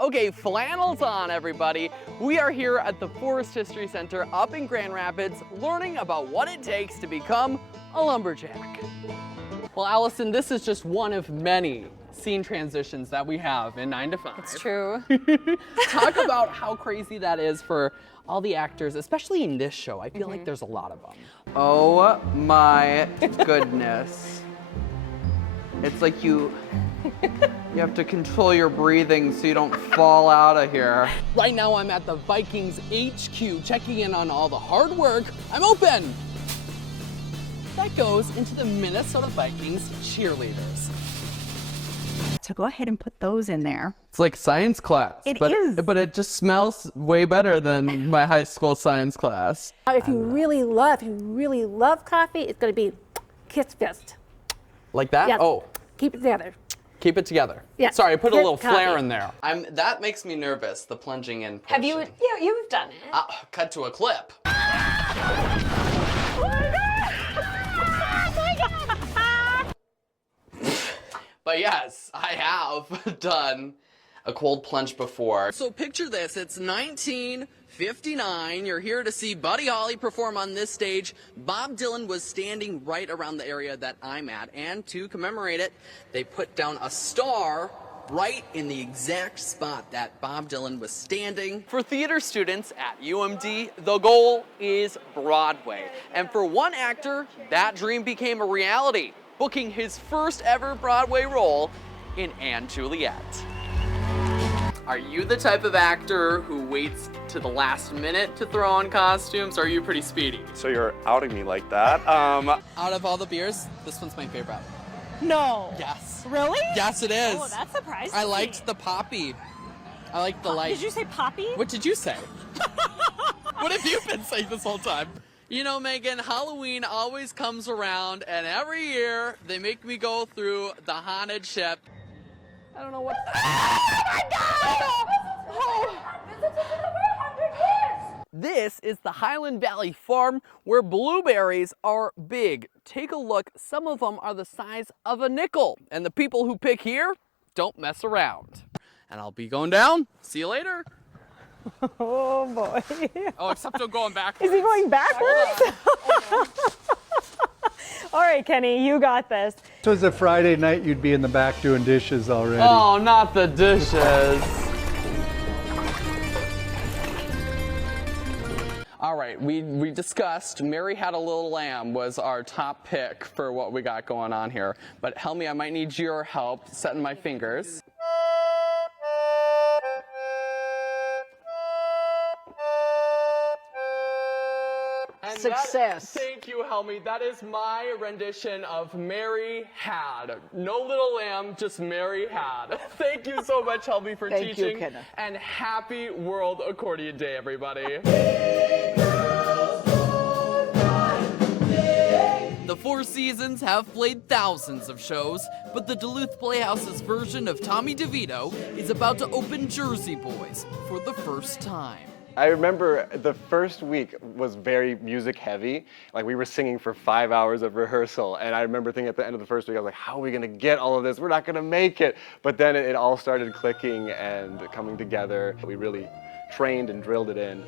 Okay, flannels on, everybody. We are here at the Forest History Center up in Grand Rapids, learning about what it takes to become a lumberjack. Well, Allison, this is just one of many scene transitions that we have in 9 to 5. It's true. Talk about how crazy that is for all the actors, especially in this show. I feel like there's a lot of them. Oh my goodness. It's like you have to control your breathing so you don't fall out of here. Right now I'm at the Vikings HQ, checking in on all the hard work. I'm open! That goes into the Minnesota Vikings cheerleaders. So go ahead and put those in there. It's like science class. It is. But it just smells way better than my high school science class. If you really love coffee, it's going to be kiss fist. Like that? Yes. Oh. Keep it together. Keep it together. Yeah. Sorry, I put a Kiss little flair coffee. in there. That makes me nervous, the plunging in portion. Have you? Yeah, you've done it. Cut to a clip. But yes, I have done a cold plunge before. So picture this, it's 1959. You're here to see Buddy Holly perform on this stage. Bob Dylan was standing right around the area that I'm at, and to commemorate it, they put down a star right in the exact spot that Bob Dylan was standing. For theater students at UMD, the goal is Broadway. And for one actor, that dream became a reality, booking his first ever Broadway role in & Juliet. Are you the type of actor who waits to the last minute to throw on costumes, or are you pretty speedy? So you're outing me like that. Out of all the beers, this one's my favorite. No. Yes. Really? Yes, it is. Oh, that's surprising. I liked the poppy. I liked the light. Did you say poppy? What did you say? What have you been saying this whole time? You know, Megan, Halloween always comes around, and every year they make me go through the haunted ship. I don't know what. Oh my God! This is the Highland Valley Farm, where blueberries are big. Take a look. Some of them are the size of a nickel, and the people who pick here don't mess around. And I'll be going down. See you later. Oh boy. Oh, except I'm going backwards. Is he going backwards? All right, Kenny, you got this. If it was a Friday night, you'd be in the back doing dishes already. Oh, not the dishes. All right, we discussed Mary Had a Little Lamb was our top pick for what we got going on here. But Helmy, I might need your help setting my fingers. And Success. Thank you, Helmy. That is my rendition of Mary Had. No little lamb, just Mary Had. Thank you so much, Helmy, for Thank you, teaching. Kenneth. And happy World Accordion Day, everybody. The Four Seasons have played thousands of shows, but the Duluth Playhouse's version of Tommy DeVito is about to open Jersey Boys for the first time. I remember the first week was very music heavy. Like we were singing for 5 hours of rehearsal, and I remember thinking at the end of the first week, I was like, how are we gonna get all of this? We're not gonna make it. But then it all started clicking and coming together. We really trained and drilled it in.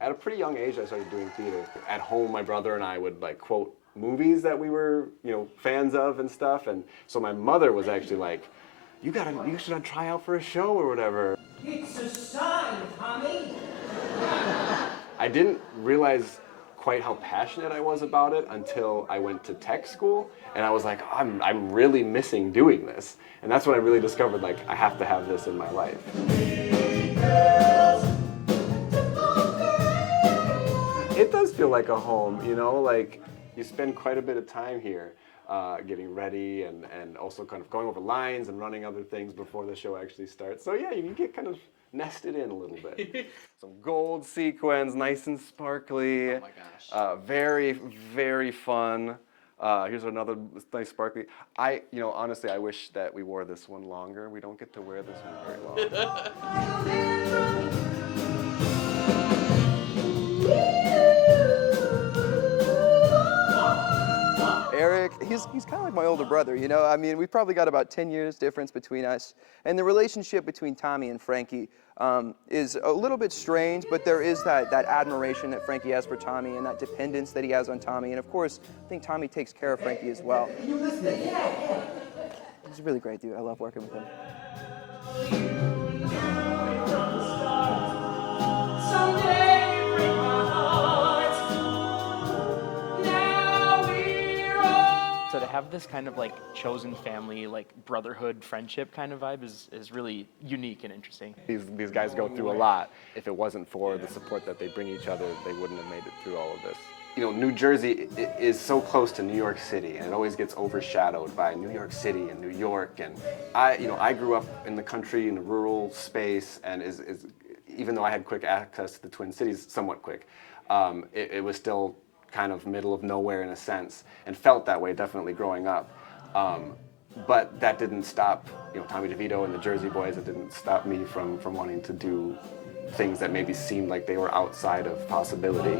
At a pretty young age, I started doing theater. At home, my brother and I would like quote movies that we were, fans of and stuff. And so my mother was actually like, you should try out for a show or whatever. It's a sign, Tommy. I didn't realize quite how passionate I was about it until I went to tech school, and I was like, I'm really missing doing this. And that's when I really discovered, like, I have to have this in my life. It does feel like a home, like you spend quite a bit of time here. Getting ready and also kind of going over lines and running other things before the show actually starts. So yeah, you can get kind of nested in a little bit. Some gold sequins, nice and sparkly. Oh my gosh. Very, very fun. Here's another nice sparkly. Honestly, I wish that we wore this one longer. We don't get to wear this one very long. Eric Frank, he's kind of like my older brother, you know? I mean, we've probably got about 10 years difference between us. And the relationship between Tommy and Frankie is a little bit strange, but there is that admiration that Frankie has for Tommy and that dependence that he has on Tommy. And of course, I think Tommy takes care of Frankie as well. He's a really great dude. I love working with him. So to have this kind of like chosen family, like brotherhood, friendship kind of vibe is really unique and interesting. These guys go through a lot. If it wasn't for the support that they bring each other, they wouldn't have made it through all of this. You know, New Jersey is so close to New York City, and it always gets overshadowed by New York City and New York. And I grew up in the country in a rural space, and even though I had quick access to the Twin Cities, somewhat quick, it was still kind of middle of nowhere in a sense, and felt that way definitely growing up. But that didn't stop, you know, Tommy DeVito and the Jersey Boys. It didn't stop me from wanting to do things that maybe seemed like they were outside of possibility.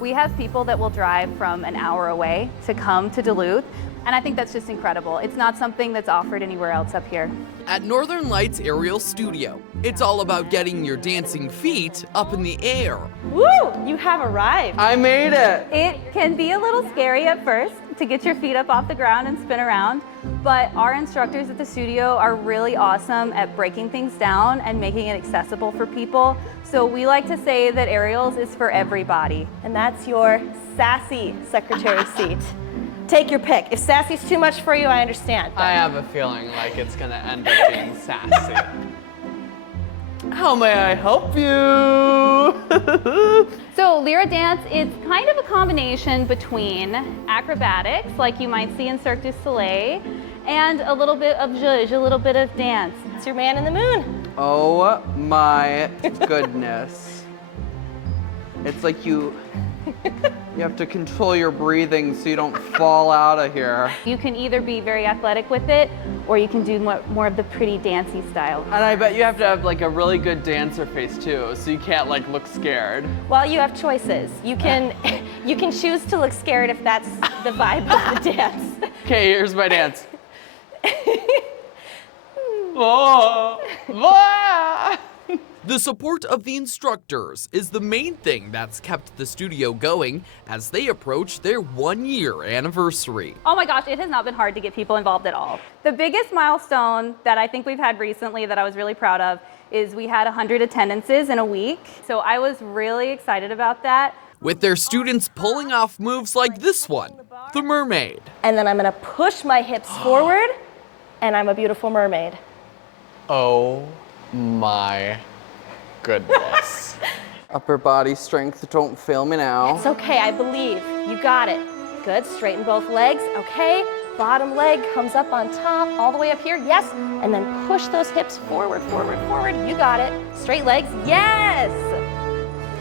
We have people that will drive from an hour away to come to Duluth, and I think that's just incredible. It's not something that's offered anywhere else up here. At Northern Lights Aerial Studio, it's all about getting your dancing feet up in the air. Woo! You have arrived. I made it! It can be a little scary at first to get your feet up off the ground and spin around, but our instructors at the studio are really awesome at breaking things down and making it accessible for people. So we like to say that aerials is for everybody. And that's your sassy secretary seat. Take your pick. If sassy's too much for you, I understand. I have a feeling like it's gonna end up being sassy. How may I help you? So Lyra dance is kind of a combination between acrobatics, like you might see in Cirque du Soleil, and a little bit of zhuzh, a little bit of dance. It's your man in the moon. Oh my goodness. It's like you have to control your breathing so you don't fall out of here. You can either be very athletic with it, or you can do more of the pretty dancey style. And I bet you have to have like a really good dancer face too, so you can't like look scared. Well, you have choices. You can choose to look scared if that's the vibe of the dance. Okay, here's my dance. Oh, ah. The support of the instructors is the main thing that's kept the studio going as they approach their 1-year anniversary. Oh my gosh, it has not been hard to get people involved at all. The biggest milestone that I think we've had recently that I was really proud of is we had 100 attendances in a week. So I was really excited about that. With their students pulling off moves like this one, the mermaid. And then I'm gonna push my hips forward, and I'm a beautiful mermaid. Oh my goodness. Upper body strength, don't fail me now. It's okay, I believe. You got it. Good, straighten both legs, okay. Bottom leg comes up on top, all the way up here, yes. And then push those hips forward, forward, forward. You got it. Straight legs, yes.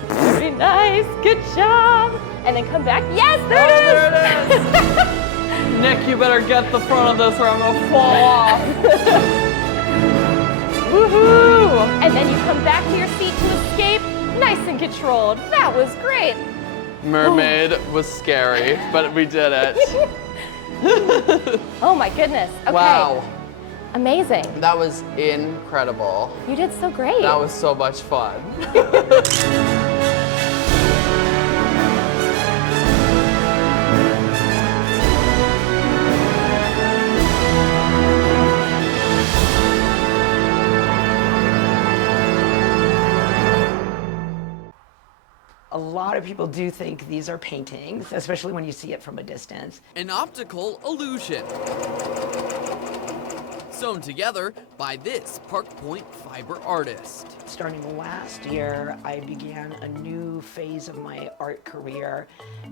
Very nice, good job. And then come back, yes, there it is. Nick, you better get the front of this or I'm gonna fall off. Woohoo! And then you come back to your seat to escape, nice and controlled. That was great. Mermaid was scary, but we did it. Oh my goodness, okay. Wow. Amazing. That was incredible. You did so great. That was so much fun. A lot of people do think these are paintings, especially when you see it from a distance. An optical illusion. sewn together by this Park Point fiber artist. Starting last year, I began a new phase of my art career,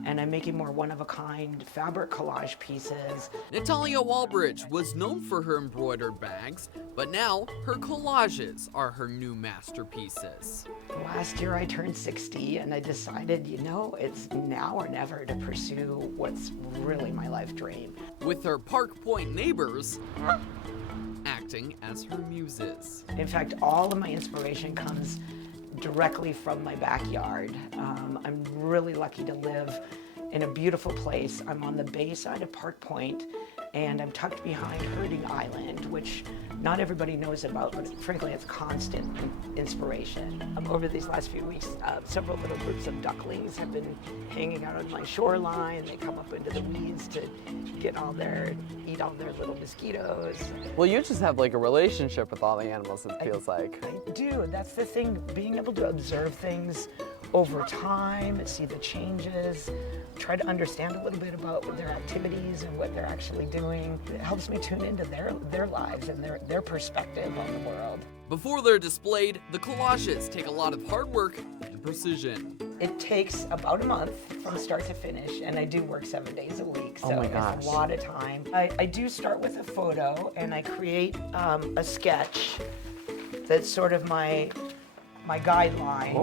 and I'm making more one-of-a-kind fabric collage pieces. Natalija Walbridge was known for her embroidered bags, but now her collages are her new masterpieces. Last year I turned 60 and I decided, you know, it's now or never to pursue what's really my life dream. With her Park Point neighbors acting as her muses. In fact, all of my inspiration comes directly from my backyard. I'm really lucky to live in a beautiful place. I'm on the bay side of Park Point, and I'm tucked behind Herding Island, which not everybody knows about, but frankly, it's constant inspiration. Over these last few weeks, several little groups of ducklings have been hanging out on my shoreline. They come up into the weeds to eat all their little mosquitoes. Well, you just have like a relationship with all the animals, it feels like. I do, that's the thing, being able to observe things over time, see the changes, try to understand a little bit about their activities and what they're actually doing. It helps me tune into their lives and their perspective on the world. Before they're displayed, the collages take a lot of hard work and precision. It takes about a month from start to finish, and I do work 7 days a week, so Oh my it's gosh. a lot of time. I do start with a photo, and I create a sketch that's sort of my guideline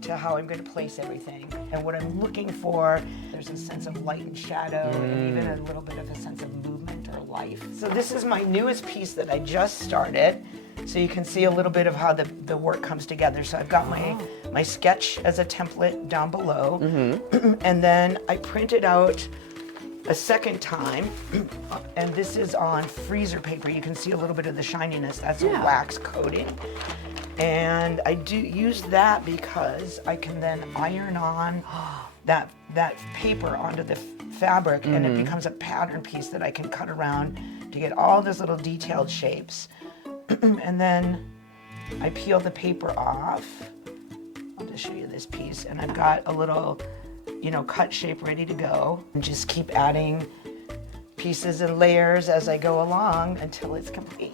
to how I'm going to place everything. And what I'm looking for, there's a sense of light and shadow, and even a little bit of a sense of movement or life. So this is my newest piece that I just started. So you can see a little bit of how the work comes together. So I've got my sketch as a template down below, and then I printed out a second time, and this is on freezer paper. You can see a little bit of the shininess. That's a wax coating. And I do use that because I can then iron on that paper onto the fabric, and it becomes a pattern piece that I can cut around to get all those little detailed shapes. And then I peel the paper off. I'll just show you this piece, and I've got a little, cut shape ready to go. And just keep adding pieces and layers as I go along until it's complete.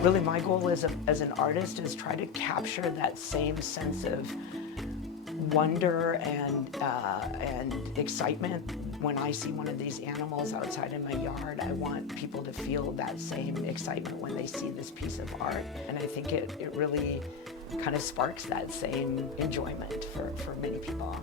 Really, my goal as an artist is try to capture that same sense of wonder and excitement when I see one of these animals outside in my yard. I want people to feel that same excitement when they see this piece of art, and I think it really kind of sparks that same enjoyment for many people.